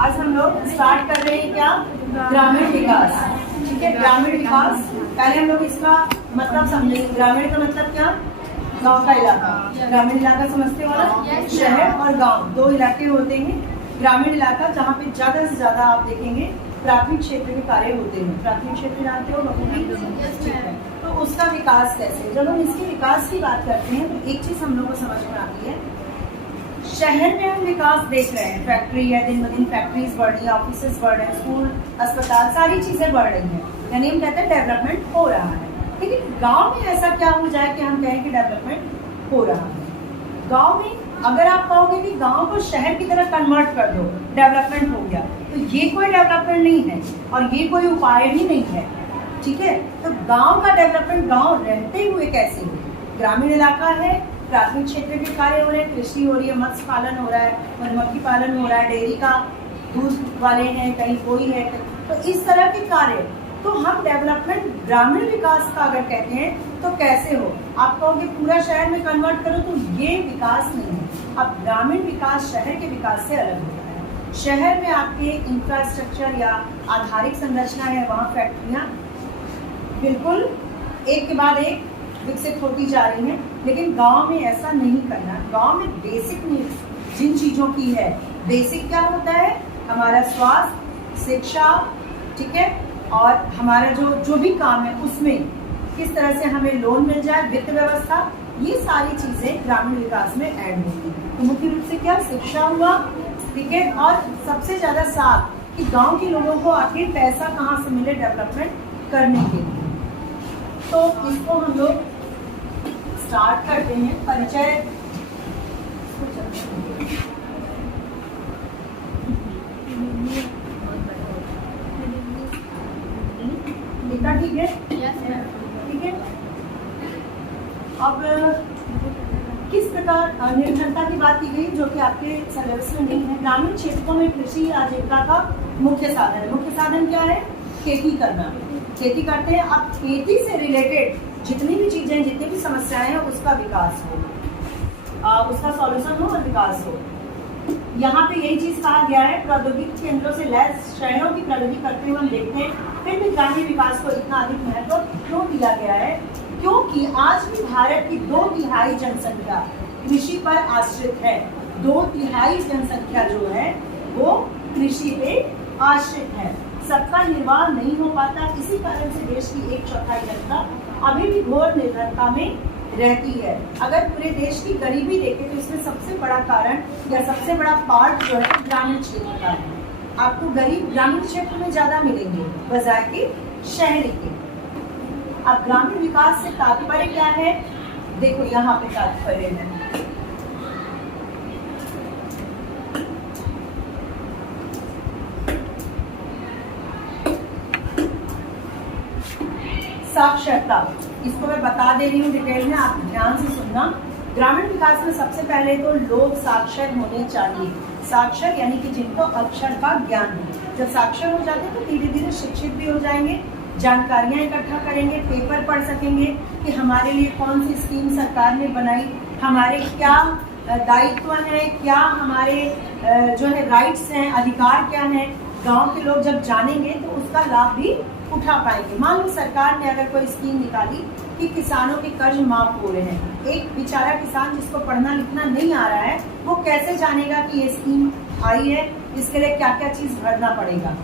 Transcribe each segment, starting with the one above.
आज हम लोग स्टार्ट कर रहे हैं क्या, ग्रामीण विकास। ठीक है, ग्रामीण विकास। पहले हम लोग इसका मतलब समझेंगे। ग्रामीण का मतलब क्या, गांव का इलाका। ग्रामीण इलाका समझते हो ना, शहर और गांव दो इलाके होते हैं। ग्रामीण इलाका जहाँ पे ज्यादा से ज्यादा आप देखेंगे प्राथमिक क्षेत्र के कार्य होते हैं। प्राथमिक क्षेत्र जानते हो ठीक है। तो उसका विकास कैसे, जब हम इसके विकास की बात करते हैं तो एक चीज हम लोग को समझ में आती है, शहर में हम विकास देख रहे हैं, फैक्ट्री है, दिन ब दिन फैक्ट्रीज बढ़ रही है, ऑफिसेज बढ़ रहे हैं, स्कूल, अस्पताल, सारी चीजें बढ़ रही हैं, यानी हम कहते हैं डेवलपमेंट हो रहा है। लेकिन गांव में ऐसा क्या हो जाए कि हम कहें कि डेवलपमेंट हो रहा है। गांव में अगर आप कहोगे कि गांव को शहर की तरह कन्वर्ट कर दो, डेवलपमेंट हो गया, तो ये कोई डेवलपमेंट नहीं है और ये कोई उपाय भी नहीं है। ठीक है, तो गांव का डेवलपमेंट गांव रहते हुए कैसे हो। ग्रामीण इलाका है, प्राथमिक क्षेत्र के कार्य हो रहे हैं, कृषि हो रही है, मत्स्य पालन हो रहा है, मधुमक्खी पालन हो रहा है, डेयरी का दूध वाले हैं, कहीं कोई है, तो इस तरह के कार्य। तो हम डेवलपमेंट ग्रामीण विकास का अगर कहते हैं तो कैसे हो। आप कहोगे पूरा शहर में कन्वर्ट करो, तो ये विकास नहीं है। अब ग्रामीण विकास शहर के विकास से अलग होता है। शहर में आपके इंफ्रास्ट्रक्चर या आधारिक संरचना है, वहाँ फैक्ट्रियाँ बिल्कुल एक के बाद एक विकसित होती जा रही हैं, लेकिन गांव में ऐसा नहीं करना। गांव में बेसिक नीड्स जिन चीज़ों की है, बेसिक क्या होता है, हमारा स्वास्थ्य, शिक्षा, ठीक है, और हमारा जो भी काम है उसमें किस तरह से हमें लोन मिल जाए, वित्त व्यवस्था, ये सारी चीज़ें ग्रामीण विकास में ऐड होती हैं। तो मुख्य रूप से क्या, शिक्षा हुआ, ठीक है, और सबसे ज़्यादा साथ कि गाँव के लोगों को आखिर पैसा कहाँ से मिले डेवलपमेंट करने के लिए। तो इसको हम लोग स्टार्ट करते हैं। परिचय लिखा ठीक है, ठीक है। अब किस प्रकार निर्भरता की बात की गई जो कि आपके सिलेबस में नहीं है। ग्रामीण क्षेत्रों में कृषि आजीविका का मुख्य साधन है। मुख्य साधन क्या है, खेती करना। खेती करते हैं। अब खेती से रिलेटेड जितनी भी चीजें, जितनी भी समस्याएं हैं, उसका विकास हो, उसका सॉल्यूशन हो और विकास हो। यहाँ पे यही चीज कहा गया है, प्रौद्योगिकी केंद्रों से लैस शहरों की प्रगति करते हुए हम देखते हैं फिर भी ग्रामीण विकास को इतना अधिक महत्व क्यों दिया गया है, क्योंकि आज भी भारत की 2/3 जनसंख्या कृषि पर आश्रित है। 2/3 जनसंख्या जो है वो कृषि पे आश्रित है। सबका निर्वाह नहीं हो पाता, इसी कारण से देश की 1/4 जनता अभी भी घोर निर्धनता में रहती है। अगर पूरे देश की गरीबी देखें तो इसमें सबसे बड़ा कारण या सबसे बड़ा पार्ट जो है ग्रामीण क्षेत्र का है। आपको गरीब ग्रामीण क्षेत्र में ज्यादा मिलेंगे बजाय के शहरी के। अब ग्रामीण विकास से तात्पर्य क्या है, देखो यहाँ पे तात्पर्य है, साक्षरता। इसको मैं बता दे रही हूँ डिटेल में, आप ध्यान से सुनना। ग्रामीण विकास में सबसे पहले तो लोग साक्षर होने चाहिए। साक्षर यानी कि जिनको अक्षर का ज्ञान हो। जब साक्षर हो जाते हैं तो धीरे धीरे शिक्षित भी हो जाएंगे, जानकारियाँ इकट्ठा करेंगे, पेपर पढ़ सकेंगे कि हमारे लिए कौन सी स्कीम सरकार ने बनाई, हमारे क्या दायित्व है, क्या हमारे जो है राइट्स हैं, अधिकार क्या हैं। गाँव के लोग जब जानेंगे तो उसका लाभ भी उठा पाएंगे। मान लो सरकार ने अगर कोई स्कीम निकाली कि किसानों के कर्ज माफ हो रहे हैं, एक बेचारा किसान जिसको पढ़ना लिखना नहीं आ रहा है, वो कैसे जानेगा कि ये स्कीम आई है, इसके लिए क्या क्या चीज भरना पड़ेगा।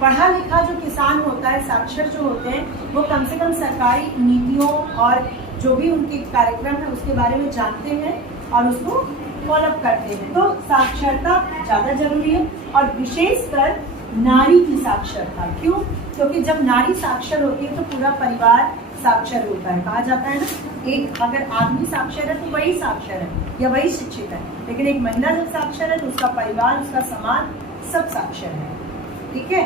पढ़ा लिखा जो किसान होता है, साक्षर जो होते हैं, वो कम से कम सरकारी नीतियों और जो भी उनके कार्यक्रम है उसके बारे में जानते हैं और उसको फॉलोअप करते हैं। तो साक्षरता ज्यादा जरूरी है, और विशेषकर नारी की साक्षरता। क्यों, क्योंकि जब नारी साक्षर होती है तो पूरा परिवार साक्षर होता है। कहा जाता है ना, एक अगर आदमी साक्षर है तो वही साक्षर है या वही शिक्षित है, लेकिन एक महिला जब साक्षर है तो उसका परिवार, उसका समाज सब साक्षर है, ठीक है,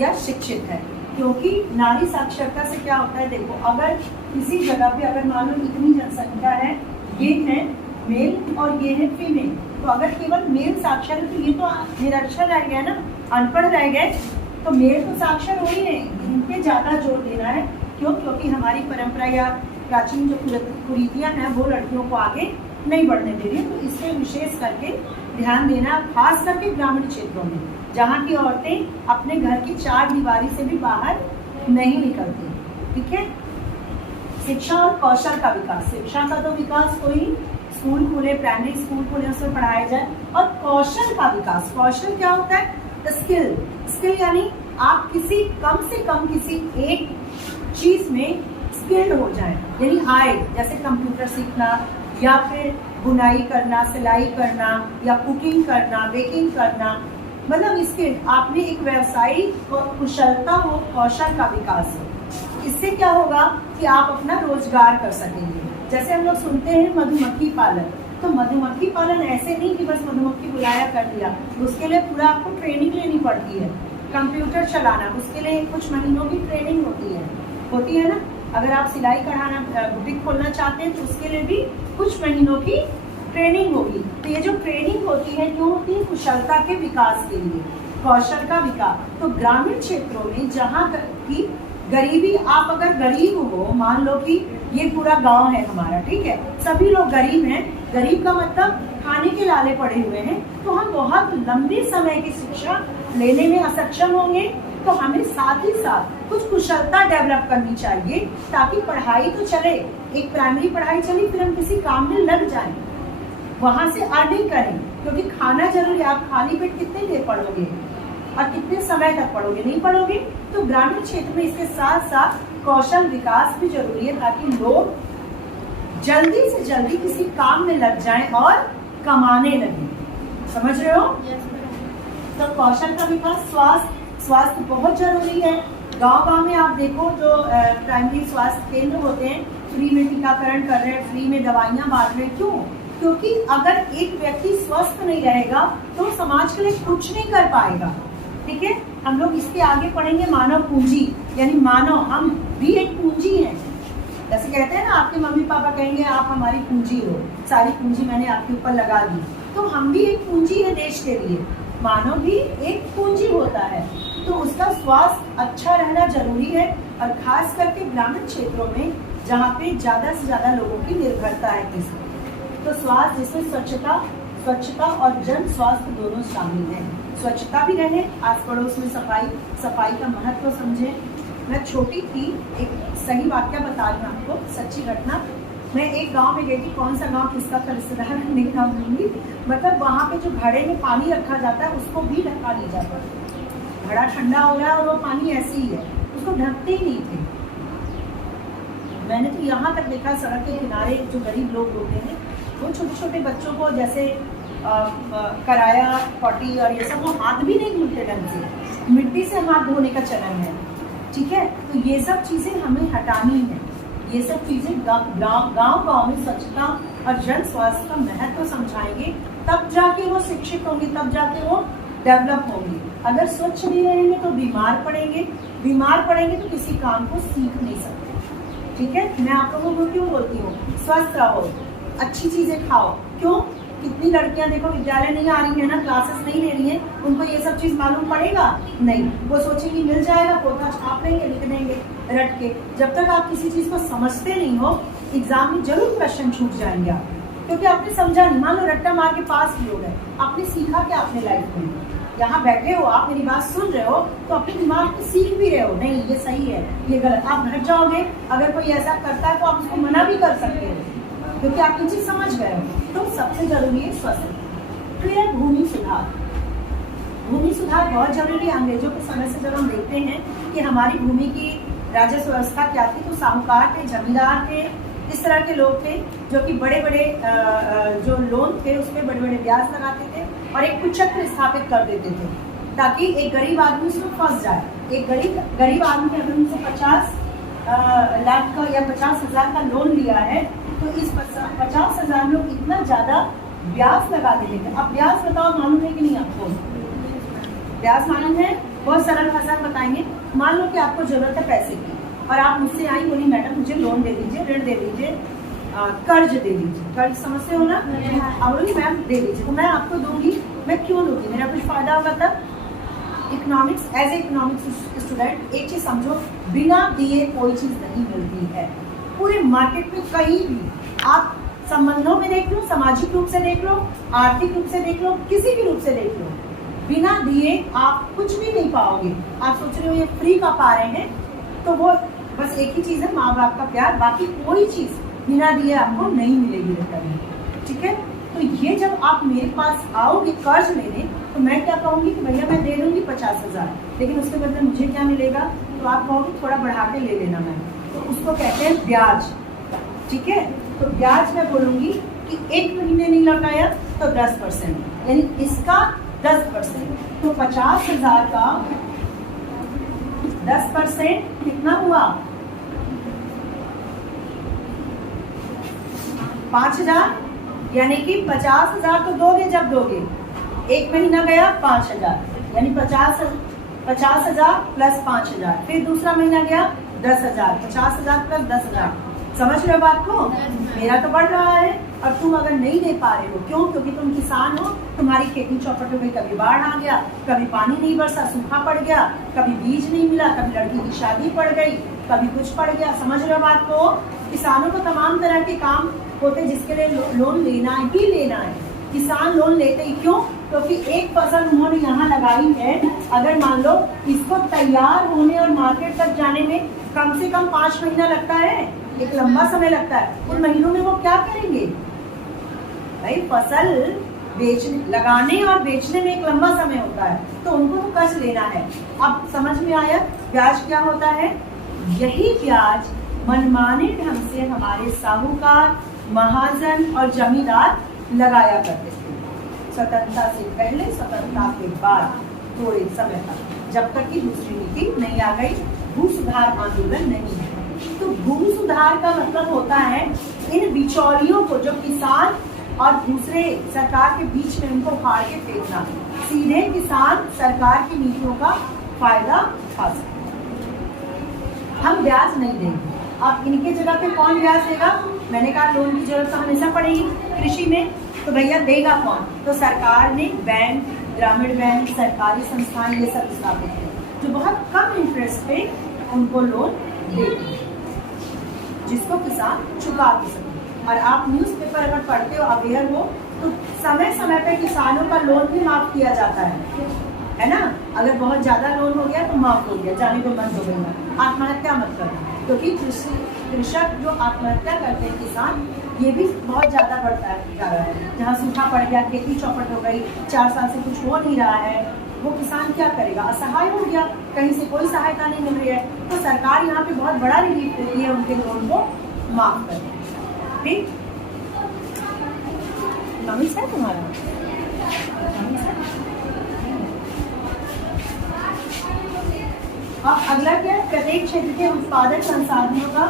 या शिक्षित है। क्योंकि नारी साक्षरता से क्या होता है, देखो अगर किसी जगह पे अगर मान लो इतनी जनसंख्या है, ये है मेल और ये है फीमेल, तो अगर केवल मेल साक्षर है तो ये तो निरक्षर रह गया ना, अनपढ़ रह गए। तो मेल तो साक्षर हो ही नहीं, इन पे ज्यादा जोर देना है। क्यों, क्योंकि हमारी परंपरा या प्राचीन जो कुरीतियां हैं वो लड़कियों को आगे नहीं बढ़ने दे रही है। तो इसमें विशेष करके ध्यान देना, खास करके ग्रामीण क्षेत्रों में जहाँ की औरतें अपने घर की 4 दीवारी से भी बाहर नहीं निकलती। ठीक है। शिक्षा और कौशल का विकास, शिक्षा का तो विकास कोई स्कूल खुले, प्राइमरी स्कूल खुले, उसमें पढ़ाया जाए। और कौशल का विकास, कौशल क्या होता है? स्किल। स्किल यानी आप किसी कम से कम किसी एक चीज में स्किल्ड हो जाए, यानी आए, जैसे कंप्यूटर सीखना या फिर बुनाई करना, सिलाई करना या कुकिंग करना, बेकिंग करना, मतलब स्किल। आपने एक व्यवसायिक कुशलता हो, कौशल का विकास हो। इससे क्या होगा कि आप अपना रोजगार कर सकेंगे। जैसे हम लोग सुनते हैं मधुमक्खी पालन, तो मधुमक्खी पालन ऐसे नहीं कि बस मधुमक्खी बुलाया कर दिया, उसके लिए पूरा आपको ट्रेनिंग लेनी पड़ती है। कंप्यूटर चलाना, उसके लिए कुछ महीनों की ट्रेनिंग होती है ना। अगर आप सिलाई कढ़ाना, बुटीक खोलना चाहते हैं तो उसके लिए भी कुछ महीनों की ट्रेनिंग होगी। तो ये जो ट्रेनिंग होती है क्यों होती है? कुशलता के विकास के लिए, कौशल का विकास। तो ग्रामीण क्षेत्रों में जहाँ की गरीबी, आप अगर गरीब हो, मान लो कि ये पूरा गांव है हमारा, ठीक है, सभी लोग गरीब हैं, गरीब का मतलब खाने के लाले पड़े हुए हैं, तो हम बहुत लंबे समय की शिक्षा लेने में असक्षम होंगे। तो हमें साथ ही साथ कुछ कुशलता डेवलप करनी चाहिए ताकि पढ़ाई तो चले, एक प्राइमरी पढ़ाई चली, फिर हम किसी काम में लग जाएं, वहां से अर्निंग करें, क्योंकि खाना जरूरी है। आप खाली पेट कितनी देर पढ़ोगे और कितने समय तक पढ़ोगे? नहीं पढ़ोगे। तो ग्रामीण क्षेत्र में इसके साथ साथ कौशल विकास भी जरूरी है ताकि लोग जल्दी से जल्दी किसी काम में लग जाएं और कमाने लगे। समझ रहे हो? तो कौशल का विकास, स्वास्थ्य बहुत जरूरी है। गांव में आप देखो जो प्राइमरी स्वास्थ्य केंद्र होते हैं, फ्री में टीकाकरण कर रहे हैं, फ्री में दवाइयां बांट रहे हैं। क्यों? क्योंकि अगर एक व्यक्ति स्वस्थ नहीं रहेगा तो समाज के लिए कुछ नहीं कर पाएगा। ठीक है। हम लोग इसके आगे पढ़ेंगे मानव पूंजी, यानी मानव, हम भी एक पूंजी हैं। जैसे कहते हैं ना, आपके मम्मी पापा कहेंगे आप हमारी पूंजी हो, सारी पूंजी मैंने आपके ऊपर लगा दी। तो हम भी एक पूंजी है देश के लिए, मानव भी एक पूंजी होता है। तो उसका स्वास्थ्य अच्छा रहना जरूरी है, और खास करके ग्रामीण क्षेत्रों में जहाँ पे ज्यादा से ज्यादा लोगों की निर्भरता है किसी। तो स्वास्थ्य, जिसमें स्वच्छता और जन स्वास्थ्य दोनों शामिल हैं। स्वच्छता भी रहे, आस पड़ोस में सफाई का महत्व समझे। मैं छोटी थी, एक सही वाक्य बता रही हूँ आपको, सच्ची घटना। मैं एक गांव में गई थी, कौन सा गांव किसका था रिश्तेदार नहीं नाम लूंगी, मतलब वहाँ पे जो घड़े में पानी रखा जाता है उसको भी ढका नहीं जाता। घड़ा ठंडा हो रहा है और वो पानी ऐसे ही है, उसको ढकते ही नहीं थे। मैंने तो यहाँ तक देखा, सड़क के किनारे जो गरीब लोग होते हैं वो छोटे छोटे बच्चों को जैसे कराया, पॉटी और ये सब, वो हाथ भी नहीं धोते ढंग से, मिट्टी से हाथ धोने का चलन है। ठीक है। तो ये सब चीज़ें हमें हटानी है। ये सब चीज़ें गांव में स्वच्छता और जन स्वास्थ्य का महत्व समझाएंगे, तब जाके वो शिक्षित होंगे, तब जाके वो डेवलप होंगे। अगर स्वच्छ नहीं रहेंगे तो बीमार पड़ेंगे तो किसी काम को सीख नहीं सकते। ठीक है। मैं आप लोगों को क्यों बोलती हूँ, स्वस्थ रहो, अच्छी चीज़ें खाओ। क्यों? कितनी लड़कियां देखो विद्यालय नहीं आ रही है ना, क्लासेस नहीं ले रही हैं, उनको ये सब चीज़ मालूम पड़ेगा नहीं। वो सोचेंगी मिल जाएगा, पोता छाप लेंगे, लिख देंगे रट के। जब तक आप किसी चीज़ को समझते नहीं हो, एग्जाम में जरूर क्वेश्चन छूट जाएंगे आप, क्योंकि आपने समझा नहीं। मान लो रट्टा मार के पास भी हो गए, आपने सीखा क्या अपने लाइफ में? यहाँ बैठे हो, आप मेरी बात सुन रहे हो तो अपने दिमाग में सीख भी रहे हो, नहीं ये सही है, ये गलत। आप हट जाओगे, अगर कोई ऐसा करता है तो आप उसको मना भी कर सकते हो, क्योंकि आप ये चीज समझ गए हो। तो सबसे जरूरी है स्वास्थ्य। फिर भूमि सुधार बहुत जरूरी है। अंग्रेजों के समय से जब हम देखते हैं कि हमारी भूमि की राजस्व व्यवस्था क्या थी, तो साहूकार थे, जमींदार थे, इस तरह के लोग थे जो कि बड़े बड़े जो लोन थे उसमें बड़े बड़े ब्याज लगाते थे और एक कुचक्र स्थापित कर देते थे, ताकि एक गरीब आदमी उसमें फंस जाए। एक गरीब आदमी अगर उनसे 50 लाख का या 50,000 का लोन लिया है, तो इस 50,000 लोग इतना ज्यादा ब्याज लगा देते थे। अब ब्याज बताओ, मालूम है कि नहीं आपको? ब्याज मालूम है? बहुत सरल भाषा में बताएंगे। मान लो कि आपको जरूरत है पैसे की और आप मुझसे आई, बोली मैडम मुझे लोन दे दीजिए, ऋण दे दीजिए, कर्ज दे दीजिए। कर्ज समझते हो ना? अब बोली मैम दे दीजिए, तो मैं आपको दूंगी। मैं क्यों दूंगी? मेरा कुछ फायदा होगा तब। Economics, as a economics student एक चीज समझो, बिना दिए कोई चीज नहीं मिलती है। पूरे मार्केट में कहीं भी आप संबंधों में देख लो, सामाजिक रूप से देख लो, आर्थिक रूप से देख लो, किसी भी रूप से देख लो, बिना दिए आप कुछ भी नहीं पाओगे। आप सोच रहे हो ये फ्री का पा रहे हैं, तो वो बस एक ही चीज है, माँ बाप का प्यार, बाकी कोई चीज बिना दिए आपको नहीं मिलेगी रिटर्न। ठीक है, तो ये जब आप मेरे पास आओगे कर्ज लेने, तो मैं क्या कहूँगी कि भैया मैं दे दूंगी 50,000, लेकिन उसके बदले मुझे क्या मिलेगा? तो आप कहोगे थोड़ा बढ़ा के ले लेना मैं, तो उसको कहते हैं ब्याज। ठीक है, तो ब्याज मैं बोलूंगी कि 1 महीने नहीं लौटाया तो 10%, यानी इसका 10%, तो 50,000 का 10% कितना हुआ? 5,000, यानी कि 50,000 तो दोगे जब दोगे, 1 महीना गया 5,000, यानी 50,000 प्लस 5,000, फिर दूसरा महीना गया 10,000, 50,000 प्लस 10,000। समझ रहे हो बात को? मेरा तो बढ़ रहा है और तुम अगर नहीं दे पा रहे हो, क्यों? क्योंकि तुम किसान हो, तुम्हारी खेती चौपट हो गई, कभी बाढ़ आ गया, कभी पानी नहीं बरसा, सूखा पड़ गया, कभी बीज नहीं मिला, कभी लड़की की शादी पड़ गई, कभी कुछ पड़ गया। समझ रहे हो बात को? किसानों को तमाम तरह के काम होते जिसके लिए लोन लेना ही लेना है। किसान लोन लेते ही क्यों? क्योंकि एक फसल उन्होंने यहाँ लगाई है, अगर मान लो इसको तैयार होने और मार्केट तक जाने में कम से कम 5 महीना लगता है, एक लंबा समय लगता है। उन महीनों में वो क्या करेंगे भाई? फसल बेचने, लगाने और बेचने में एक लंबा समय होता है, तो उनको तो कर्ज लेना है। अब समझ में आया ब्याज क्या होता है? यही ब्याज मनमाने ढंग से हमारे साहूकार, महाजन और जमींदार लगाया करते थे, स्वतंत्रता से पहले, स्वतंत्रता के बाद, थोड़े समय तक, जब तक कि दूसरी नीति नहीं आ गई, भू सुधार आंदोलन नहीं है। तो भू सुधार का मतलब होता है इन बिचौलियों को, जो किसान और दूसरे सरकार के बीच में, उनको उखाड़ के फेंकना, सीधे किसान सरकार की नीतियों का फायदा उठा सकते। हम ब्याज नहीं देंगे। अब इनके जगह पे कौन ब्याज देगा? मैंने कहा लोन की जरूरत तो हमेशा पड़ेगी कृषि में, तो भैया देगा कौन? तो सरकार ने बैंक, ग्रामीण बैंक, सरकारी संस्थान ये सब स्थापित किए, जो बहुत कम इंटरेस्ट पे उनको लोन देते, जिसको किसान चुका भी सके। और आप न्यूज़पेपर अगर पढ़ते हो, अवेयर हो, तो समय समय पे किसानों का लोन भी माफ किया जाता है ना? अगर बहुत ज्यादा लोन हो गया तो माफ हो गया, जाने को मन हो गया, आत्महत्या मत करो। क्योंकि कृषक जो आत्महत्या करते हैं, किसान, ये भी बहुत ज्यादा बढ़ता जा रहा है। जहाँ सूखा पड़ गया, खेती चौपट हो गई, 4 साल से कुछ हो नहीं रहा है, वो किसान क्या करेगा? असहाय हो गया, कहीं से कोई सहायता नहीं मिल रही है, तो सरकार यहाँ पे बहुत बड़ा रिलीफ देती है, उनके लोन को माफ कर। ठीक, नॉमिस है तुम्हारा? अब अगला क्या है? प्रत्येक क्षेत्र के उत्पादक संसाधनों का,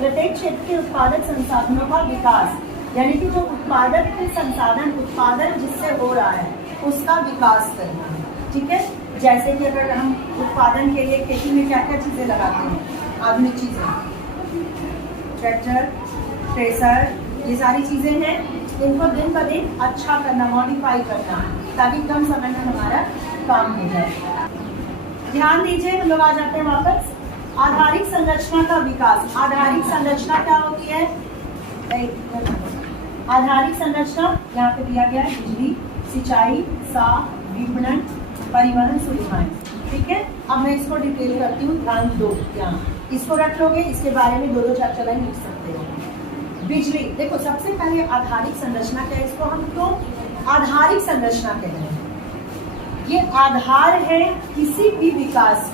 प्रत्येक क्षेत्र के उत्पादक संसाधनों का विकास, यानी कि जो उत्पादक के संसाधन, उत्पादन जिससे हो रहा है, उसका विकास करना है। ठीक है, जैसे कि अगर हम उत्पादन के लिए खेती में क्या क्या चीजें लगाते हैं, आधुनिक चीजें, ट्रैक्टर, थ्रेसर, ये सारी चीजें हैं, इनको दिन ब दिन अच्छा करना, मॉडिफाई करना, ताकि कम समय में हमारा काम हो जाए। ध्यान दीजिए, हम लोग आ जाते हैं वापस। आधारिक संरचना का विकास। आधारिक संरचना क्या होती है? आधारिक संरचना यहाँ पे दिया गया है, बिजली, सिंचाई, साफ, विपणन, परिवहन सुविधाएं। ठीक है, अब मैं इसको डिटेल करती हूँ, ध्यान दो। यहाँ इसको रख लोगे, इसके बारे में 2-4 लाइन लिख सकते हो। बिजली, देखो सबसे पहले आधारिक संरचना क्या है, इसको हम क्यों आधारिक संरचना कहते हैं? ये आधार है किसी भी विकास।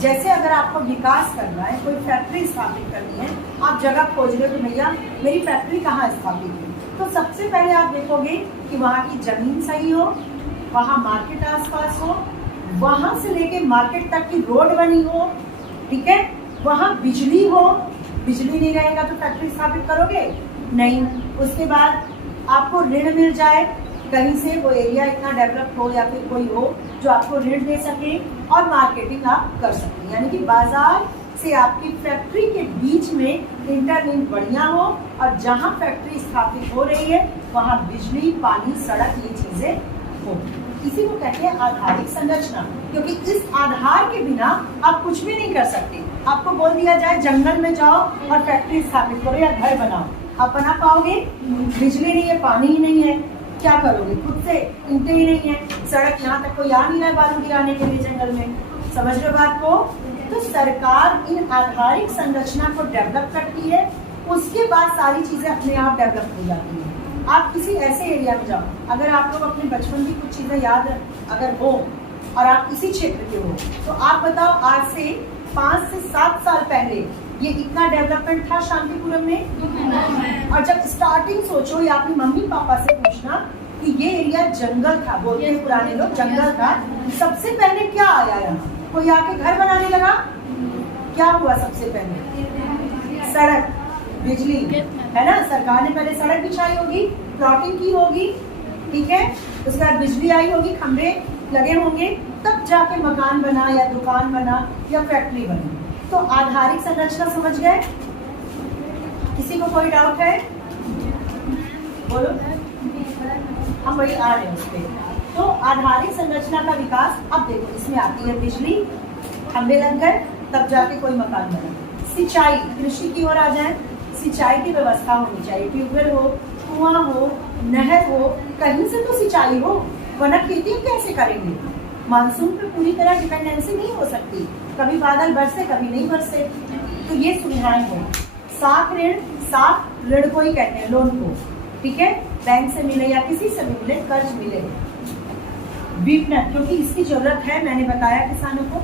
जैसे अगर आपको विकास करना है, कोई फैक्ट्री स्थापित करनी है, आप जगह खोज रहे हो कि भैया मेरी फैक्ट्री कहाँ स्थापित है, तो सबसे पहले आप देखोगे कि वहाँ की जमीन सही हो, वहाँ मार्केट आसपास हो, वहाँ से लेके मार्केट तक की रोड बनी हो, ठीक है, वहाँ बिजली हो। बिजली नहीं रहेगा तो फैक्ट्री स्थापित करोगे नहीं। उसके बाद आपको ऋण मिल जाए, कहीं से वो एरिया इतना डेवलप हो या फिर कोई हो जो आपको ऋण दे सके और मार्केटिंग आप कर सकें, यानी कि बाजार से आपकी फैक्ट्री के बीच में इंटरलिंक बढ़िया हो, और जहाँ फैक्ट्री स्थापित हो रही है वहाँ बिजली, पानी, सड़क, ये चीजें हो। इसी को कहते हैं आधारिक संरचना, क्योंकि इस आधार के बिना आप कुछ भी नहीं कर सकते। आपको बोल दिया जाए जंगल में जाओ और फैक्ट्री स्थापित करो या घर बनाओ, आप बना पाओगे? बिजली नहीं है, पानी ही नहीं है, क्या करोगे? खुद से ईंटें ही नहीं है, सड़क यहाँ तक कोई आ नहीं रहा है बालू गिराने के लिए जंगल में। समझ रहे हो बात को? तो सरकार इन आधारिक संरचना को डेवलप करती है, उसके बाद सारी चीजें अपने आप डेवलप हो जाती है। आप किसी ऐसे एरिया में जाओ, अगर आप लोग अपने बचपन की कुछ चीजें याद अगर हो और आप इसी क्षेत्र के हो, तो आप बताओ आज से 5 से 7 साल पहले ये इतना डेवलपमेंट था शांतिपुरम में? और जब स्टार्टिंग सोचो या अपनी मम्मी पापा से पूछना कि ये एरिया जंगल था, बोलते हैं पुराने लोग जंगल था, सबसे पहले क्या आया यहाँ? कोई आके घर बनाने लगा? क्या हुआ सबसे पहले? सड़क, बिजली, है ना? सरकार ने पहले सड़क बिछाई होगी, प्लॉटिंग की होगी, ठीक है, उसके बाद बिजली आई होगी, खंभे लगे होंगे, तब जाके मकान बना या दुकान बना या फैक्ट्री बनी। तो आधारिक संरचना समझ गए? किसी को कोई डाउट है? बोलो, हम वही आ रहे हैं उस पे। तो आधारिक संरचना का विकास, अब देखो इसमें आती है बिजली, खंभे लग गए, तब जाके कोई मकान बना। सिंचाई, कृषि की ओर आ जाए, सिंचाई की व्यवस्था होनी चाहिए, ट्यूबवेल हो, कुआं हो, नहर हो, कहीं से तो सिंचाई हो, वरना खेती कैसे करेंगे? मानसून पे पूरी तरह डिपेंडेंसी नहीं हो सकती, कभी बादल बरसे कभी नहीं बरसे। तो ये सुविधाएं हो। साख ऋण, साख ऋण को ही कहते हैं, लोन को, ठीक है, बैंक से मिले या किसी से भी मिले, कर्ज मिले। विपणन, क्योंकि इसकी जरूरत है, मैंने बताया किसानों को।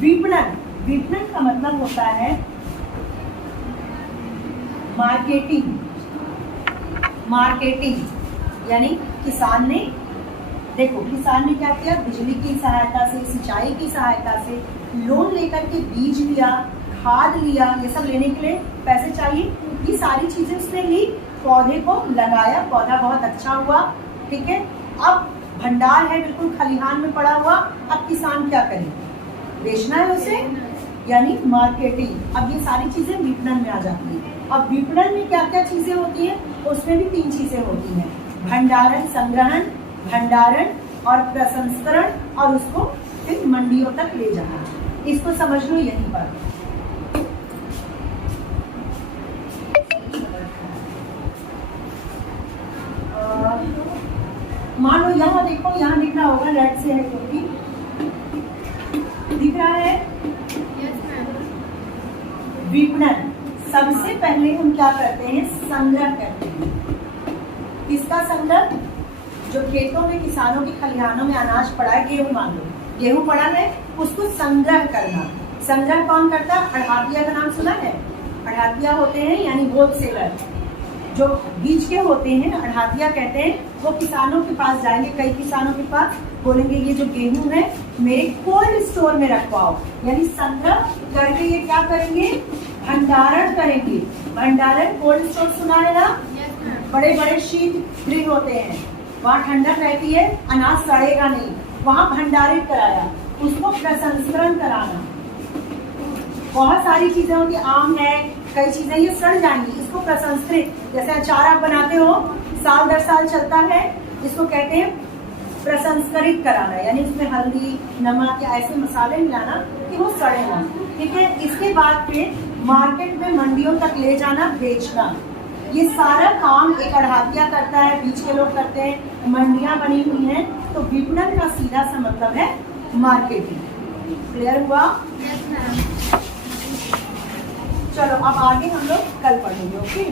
विपणन, विपणन का मतलब होता है मार्केटिंग। मार्केटिंग यानी किसान ने, देखो किसान ने क्या किया, बिजली की सहायता से, सिंचाई की सहायता से लोन लेकर के बीज लिया, खाद लिया, ये सब लेने के लिए पैसे चाहिए, ये सारी चीजें उसने ली, पौधे को लगाया, पौधा बहुत अच्छा हुआ, ठीक है। अब भंडार है बिल्कुल खलिहान में पड़ा हुआ, अब किसान क्या करे? बेचना है उसे, यानी मार्केटिंग। अब ये सारी चीजें विपणन में आ जाती है। अब विपणन में क्या क्या चीजें होती हैं? उसमें भी 3 चीजें होती हैं, भंडारण, संग्रहण, भंडारण और प्रसंस्करण, और उसको फिर मंडियों तक ले जाना। इसको समझ लो यहीं पर। मान लो यहाँ देखो, यहाँ दिख रहा होगा, रेड से है क्योंकि दिख रहा है। विपणन, सबसे पहले हम क्या करते हैं? संग्रह करते हैं। किसका संग्रह? जो खेतों में, किसानों के खलिहानों में अनाज पड़ा है, गेहूं मान लो, गेहूं पड़ा है, उसको संग्रह करना। संग्रह कौन करता है? अड़हातिया का नाम सुना है? अड़हातिया होते हैं यानी होलसेलर, जो बीज के होते हैं, अड़हातिया कहते हैं। वो किसानों के पास जाएंगे, कई किसानों के पास, बोलेंगे ये जो गेहूं है मेरे कोल्ड स्टोर में रखवाओ, यानी संग्रह करके ये क्या करेंगे? भंडारण करेंगे। भंडारण, कोल्ड स्टोर सुना है ना? बड़े बड़े शीत गृह होते हैं, वहाँ ठंडक रहती है, अनाज सड़ेगा नहीं, वहाँ भंडारित कराया, उसको प्रसंस्करण कराना। बहुत सारी चीजें होती, आम है, कई चीजें ये सड़ जाएंगी, इसको प्रसंस्कृत, जैसे अचार आप बनाते हो, साल दर साल चलता है, इसको कहते हैं प्रसंस्करित कराना, यानी उसमें हल्दी, नमक या ऐसे मसाले मिलाना कि वो सड़े ना, ठीक है। इसके बाद फिर मार्केट में, मंडियों तक ले जाना, बेचना। ये सारा काम एक अड़हातिया करता है, बीच के लोग करते हैं, मंडियां बनी हुई हैं। तो विपणन का सीधा सा मतलब है मार्केटिंग। क्लियर हुआ? चलो अब आगे हम लोग कल पढ़ेंगे, ओके।